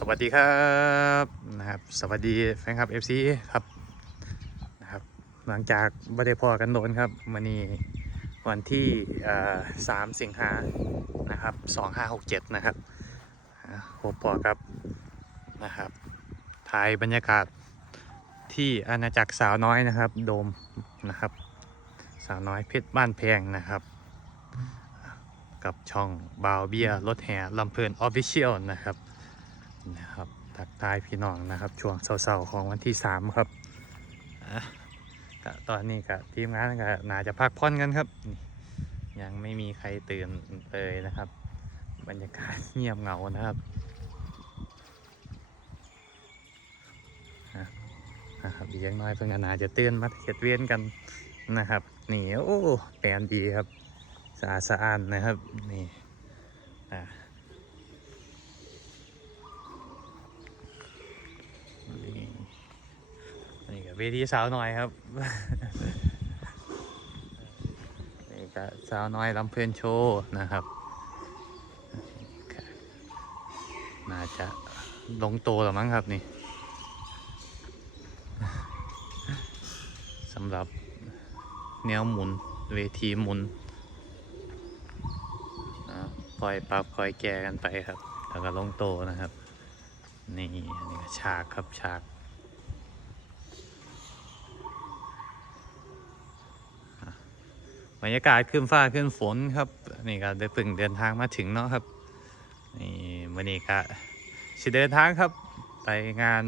สวัสดีครับนะครับ สวัสดีแฟนคลับ FC ครับนะครับ หลังจากบัได้พอกันโดนครับวันนี้วันที่เอ่อ3สิงหานะครับ2567นะครับอ่าพบปอครับนะครับถ่ายบรรยากาศที่อาณาจักรสาวน้อยนะครับ โดมนะครับ สาวน้อยเพชรบ้านแพงนะครับ กับช่องบาวเบียรถแห่ลำเพลินออฟฟิเชียลนะครับ นะครับทักทายพี่น้องนะครับ ช่วงเสาร์ๆของวันที่3ครับก็ตอนนี้ก็ทีมงานก็น่าจะพักผ่อนกันครับ ยังไม่มีใครตื่นเลยนะครับ บรรยากาศเงียบเหงานะครับอะนะครับอีกอย่างน้อยเพิ่งก็น่าจะตื่นมาเขียดเวียนกันนะครับนี่โอ้แปลนดีครับสะอาดสะอ้านนะครับนี่อะนี่นี่ก็ เวทีสาวน้อยครับ นี่ก็สาวน้อยลำเพลินโชว์นะครับ น่าจะลงโตแล้วมั้งครับนี่สำหรับแนวหมุนเวทีหมุนอ่อยปรับคอยแก้กันไปครับ แล้วก็ลงโตนะครับ นี่อันนี้ก็ฉากครับฉากอะบ รรยากาศขึ้นฟ้าขึ้นฝนครับนี่ก็ได้เพิ่งเดินทางมาถึงเนาะครับนี่วันนี้ก็สิเดินทางครับไปงาน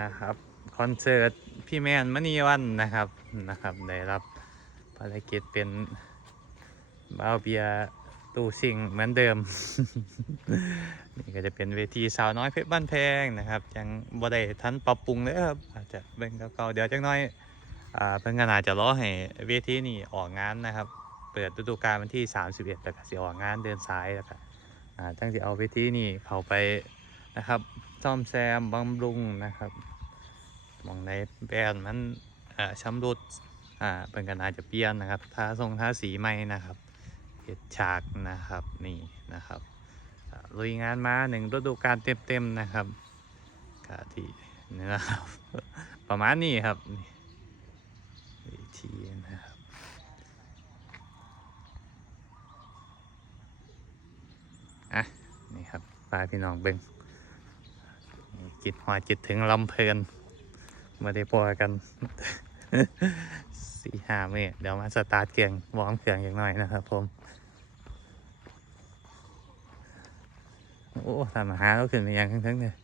นะครับคอนเสิร์ตพี่แมนมณีวันนะครับนะครับได้รับภารกิจเป็นบ้าเบียตู้ซิงเหมือนเดิม นี่ก็จะเป็นเวทีสาวน้อยเพชรบ้านแพงนะครับ ยังบ่ได้ทันปรับปรุงเลยครับอาจจะเป็นเก่าๆเดี๋ยวจักหน้อย อ่าเพิ่นก็น่าจะรอให้เวทีนี่ออกงานนะครับ เปิดฤดูกาลวันที่ 31แล้วก็สิออกงานเดินสายแล้วก็อ่าตั้งที่เอาเวทีนี่เข้าไปนะครับซ่อมแซมบำรุงนะครับมองในแบรนด์มันอ่าชำรุดอ่าเป็นกันอาจจะเปลี่ยนนะครับทาทรงทาสีใหม่นะครับเห็ดฉากนะครับนี่นะครับลุยงานมาหนึ่งฤดูกาลเต็มๆนะครับกาที่นี่นะครับประมาณนี้ครับ นี่วิธีนะครับ อะ นี่ครับปลายพี่น้องเบิงจิตหัวจิตถึงลำเพลินมาได้พอกันสี่ห้าเมตรเดี๋ยวมาสตาร์ทเครื่องวอร์มเครื่องอย่างหน่อยนะครับผม โอ้ทำอาหารเราขึ้นไปยังทั้งๆเลย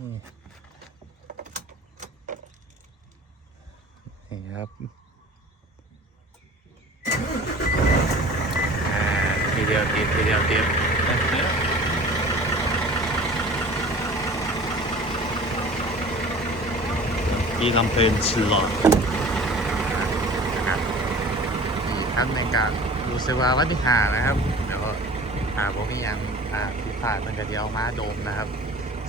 นี่ครับทีเดียวติดทีเดียวติดที่ลำเพลินฉลอดนะครับอีกครั้งในการรู้สึกว่าวันที่หานะครับ เดี๋ยวหาผมมียังอ่าผิดพลาดมันก็เดียวมาโดมนะครับ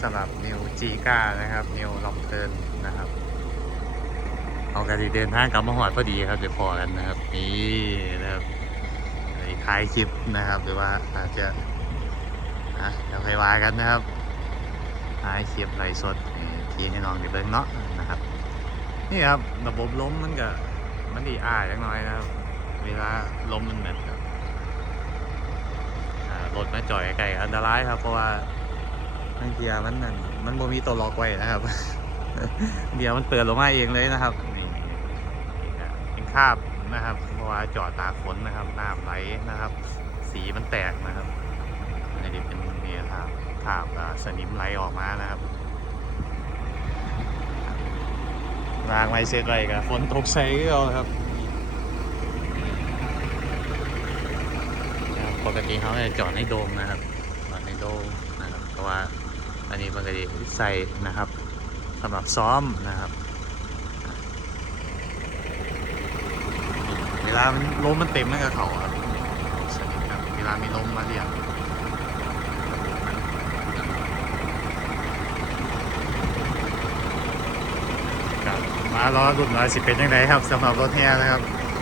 สำหรับนิวจีก้านะครับนิวลำเพลินนะครับเอากระดีเดินทางกลับมาหอดพอดีครับเดี๋ยวพอกันนะครับนี่นะครับในท้ายคลิปนะครับหรือว่าอาจจะอะเดี๋ยวไปว่ากันนะครับท้ายคลิปไลฟ์สดนี่ทีให้น้องเดี๋ยวเบิ่งเนาะนะครับนี่ครับระบบล้มมันก็มันดีอ่าจังน้อยนะครับ เวลาล้มมันเหมือนกับรถมาจ่อยไกลอันตรายครับเพราะว่า บางทีมันนั่นมันบ่มีตัวล็อกไว้นะครับ เดี๋ยวมันเปิดลงมาเองเลยนะครับนี่เป็นคราบนะครับเพราะว่าจอดตาฝนนะครับน้ำไหลนะครับ สีมันแตกนะครับอันนี้เป็นนี่ครับคราบสนิมไหลออกมานะครับรางไม่เสร็จไรกับฝนตกใส่ก็เอาครับครับปกติเขาจะจอดในโดมนะครับจอดในโดมนะครับเพราะว่า อันนี้ปกติใส่นะครับสำหรับซ้อมนะครับเวลาลมมันเต็มนั่นก็เขาครับเวลามีลมมาเรียกมามารอรุ่นว่าสิเป็นยังไงครับสำหรับรถแห่นะครับ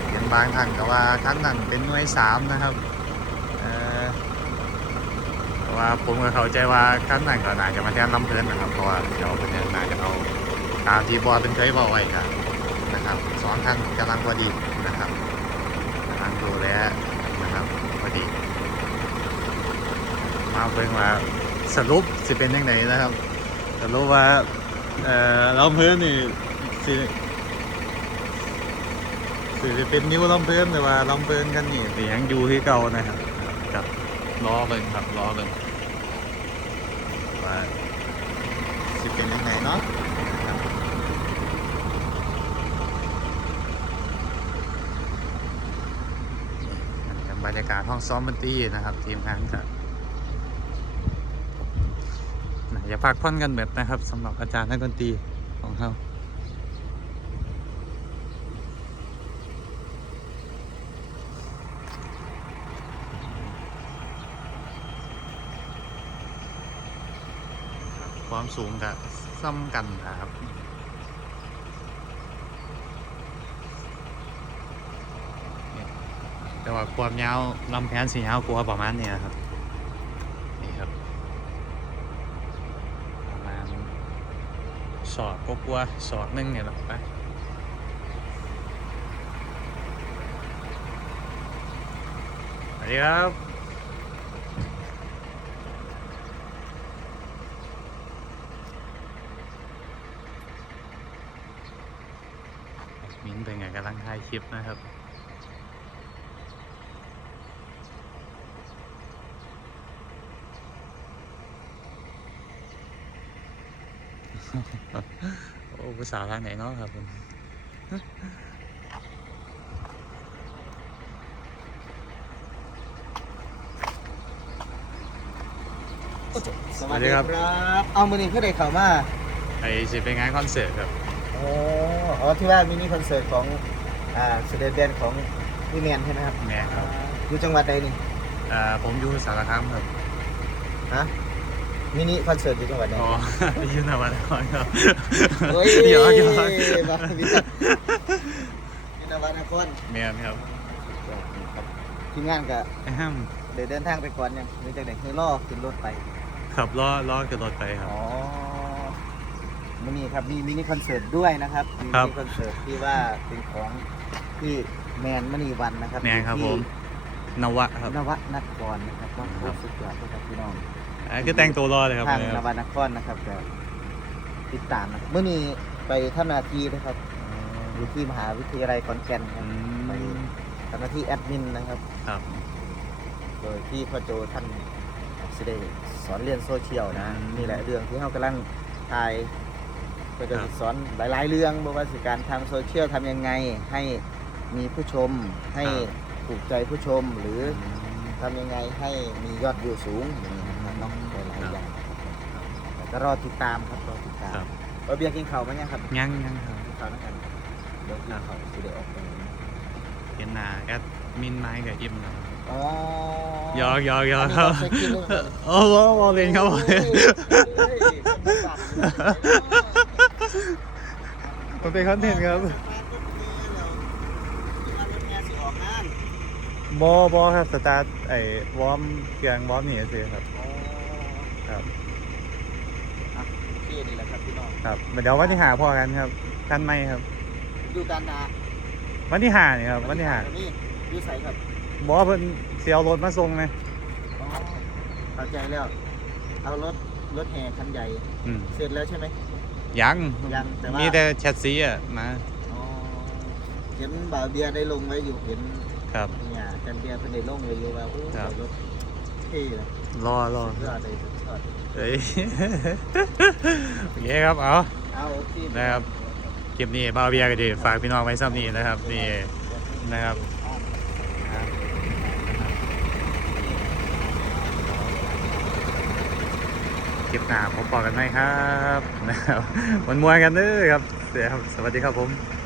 เห็นบางท่านก็ว่าคันนั้นเป็นหน่วยสามนะครับ ว่าผมก็เข้าใจว่าคันนั้นก็น่าจะมาแทนลำเพลินนะครับเพราะว่าเดี๋ยวเป็นน่าจะเอาตามที่บอร์ดเป็นเคยบอกไว้ครับนะครับสองคันกำลังพอดีนะครับกำลังดูแลนะครับพอดี มาเพิ่งว่าสรุปสิเป็นยังไงนะครับสรุปว่าเอ่อลำเพลินนี่สิสิเป็นนิ้วลำเพลินแต่ว่าลำเพลินกันนี่เสิยังอยู่ที่เก่านะครับกับรอเบิ่งครับรอเบิ่ง ว่าสิเป็นยังไงเนาะบรรยากาศห้องซ้อมดนตรีนะครับ ทีมงานกับอย่าพักผ่อนกันแบบนะครับสำหรับอาจารย์นักดนตรีของเขา ความสูงกับซ้ำกันนะครับเนี่ยแต่ว่าความยาวลำแพนสียาวกว่าประมาณเนี้ยครับนี่ครับประมาณสอดก็กลัวสอดหนึ่งเนี่ยหรอกไปสวัสดีครับ มิ้นเป็นไงกำลังถ่ายคลิปนะครับโอ้ภาษาทางไหนเนาะครับผมสวัสดีครับ เอามือนี้เพื่อได้เข้ามาไอสิเป็นงานคอนเสิร์ตครับอ๋อ อ๋อที่ว่ามินิคอนเสิร์ตของอ่าเสด็จแดนของพี่แมนใช่ไหมครับแม่ครับอยู่จังหวัดใดนี่อ่าผมอยู่สารคามครับฮะมินิคอนเสิร์ตอยู่จังหวัดใดอ๋ออยู่นวันนครครับโอ้ยหยอกหยอกบ้าพี่สัตว์มินวันนครแม่นครับทีมงานก็แอมเดี๋ยวเดินทางไปก่อนยังหรือจากไหนคือล่อขึ้นรถไปขับล้อล้อขึ้นรถไปครับอ๋อ มินิครับมีมินิคอนเสิร์ตด้วยนะครับมีครัมิบนิคอนเสิร์ตที่ว่าเป็นของพี่แมนมณีวันนะครับแม่นครับอยู่ผมที่นวะครับนวนักรนะครับว่าโคตรสุดยอดเลยครับพี่น้อง อ่าคือแต่งตัวรอเลยครับทางเนี่ยนครับวนครนะครับก็ติดตามนะครับเมื่อนี้ไปทำหนาทีนะครับอยู่ที่มหาวิทยาลัยขอนแก่นคอืรับไปมทำหน้าที่แอดมินนะครับ ครับโดยที่พ่อโจท่านสิได้สอนเรียนโซเชียลนะอืมนี่แหละเรื่องที่เขากำลังถ่าย ก็จะครับสอนหลาย ๆ เรื่องบอกว่าสิการทำโซเชียลทำยังไง ให้มีผู้ชมให้ถูกใจผู้ชมหรือทำยังไงให้มียอดวิวสูงอย่างนี้นะครับเน้องหลายๆอย่างแต่ก็รอติดตามครับรอติดตามครับ เอาเบียร์กินข้าวไหมยังครับยังยังครับ กินข้าวนั่นกันเดี๋ยวกินข้าวสิเดี๋ยวออกไปเห็นหน้าแอดมินไม้กับอิมครับอ๋อหยอกหยอกหยอกอันนี้ครับเช็คคิวด้วยกันโอ้โหบอลเลนครับบอลเลนเฮ้ยเฮ้ยคนบ้าน มันเป็นคอนเทนต์ครับบอบอครับสตาร์ทไอ้วอร์มเครื่องวอร์มนี่สิครับครับอะโอเคนี่แหละครับพี่น้องครับเดี๋ยววันที่หาพอกันครับกันไหมครับอยู่กันนาวันที่หานี่ครับวันที่หานี่อยู่ใส่ครับบอเพิ่นเสียวรถมาส่งไหมอ๋อเข้าใจแล้ว เอารถรถแห่คันใหญ่อืมเสร็จแล้วใช่ไหม ยังยังแต่ว่ามี มีแต่แชทซีอะมาอ๋อเห็นบ่าวเบียร์ได้ลงไว้อยู่เห็นครับ เนี่ยจันเบียร์เพิ่นได้ลงไว้อยู่ว่าโอ้ครับ รถเท่เลยรอรอสุดยอดเลยสุดยอดเฮ้ย โอเคครับเอา เอาโอเคนะครับ คลิปนี้บ้าวเบียร์ก็ดีฝากพี่น้องไว้ซ้ำนี้นะครับนี่นะครับ คลิปหน้าผมบอกกันไหมครับนะครับมันมวยกันเด้อครับเดี๋ยวครับสวัสดีครับผม